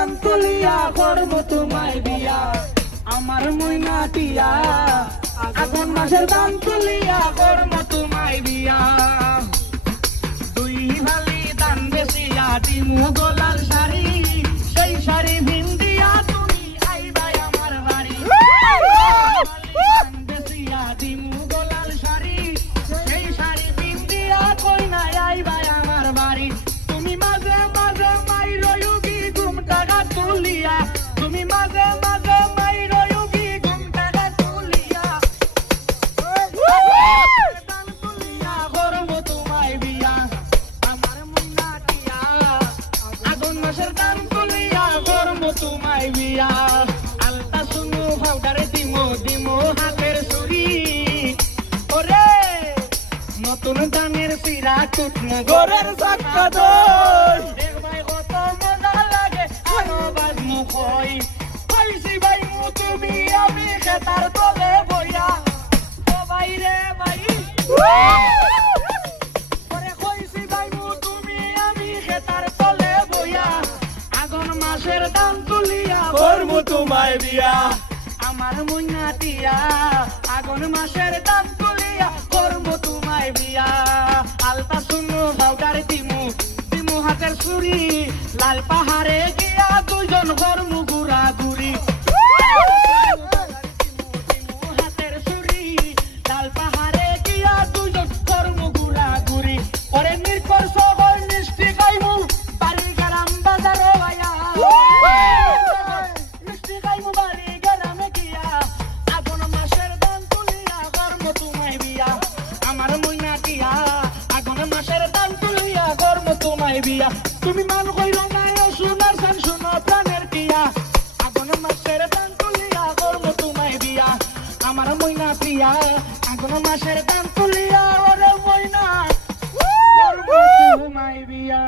দান তুলিয়া করব তোমায় বিয়া আমার ময়না টিয়া আগুন মাসের দান তুলিয়া করব তোমায় বিয়া দুই ভালি দান বেশিয়া দিমু গোলাল শাড়ি সেই শাড়ি ভিন্দিয়া তুমি আইবাই আমার বাড়ি দান বেশিয়া দিমু গোলাল শাড়ি সেই শাড়ি ভিন্দিয়া কই না আইবাই আমার বাড়ি তুমি মাঝে মাঝে মাইরো ইউগি ঘুম টাকা তুলিয়া তুমি মাঝে মাঝে মাইরো ইউগি ঘুম টাকা তুলিয়া দান তুলিয়া করব তোমায় বিয়া আমার ময়না টিয়া আগুন মাসের দান তুলিয়া করব তোমায় বিয়া আলতা শুনু পাউডারে দিমো দিমো হাতের ছুরি ওরে নতুন দানের পিরা কুটমো ঘরের চাক্কা দই দেখবাই কত মজা লাগে আরো বাজমু কই পাইছি ভাই মু তুমি আমি খেতার তলে বইয়া ও ভাই রে ভাই ওরে কইছি ভাই মু তুমি আমি খেতার তলে বইয়া আগুন মাসের দান তুলিয়া করব তোমায় বিয়া আমার ময়না টিয়া আগুন মাসের দান তুলিয়া করব তোমায় বিয়া আলতা শুনো পাউডার দিমু দিমু হাতের ছুরি লাল পাহাড়ে গিয়া দুজন করমু ঘুরা ঘুরি হাতের ছুরি লাল পাহাড়ে গিয়া দুজন করমু ঘুরা ঘুরি ওরে নির্কর সবর মিষ্টি খাইমু বাড়ি গ্রাম বাজার ভাইয়া মিষ্টি খাইমু বাড়ি গ্রামে গিয়া আগুন মাসের দান তুলিয়া করব তোমায় বিয়া আমার ময়না টিয়া আগুন মাসের দান তুলিয়া করব তোমায় বিয়া তুমি মান কইরো না সোনার সান শোনো প্রাণের টিয়া আগুন মাসের দান তুলিয়া করব তোমায় বিয়া আমার ময়না টিয়া আগুন মাসের দান তুলিয়া ওরে ময়না করব তোমায় বিয়া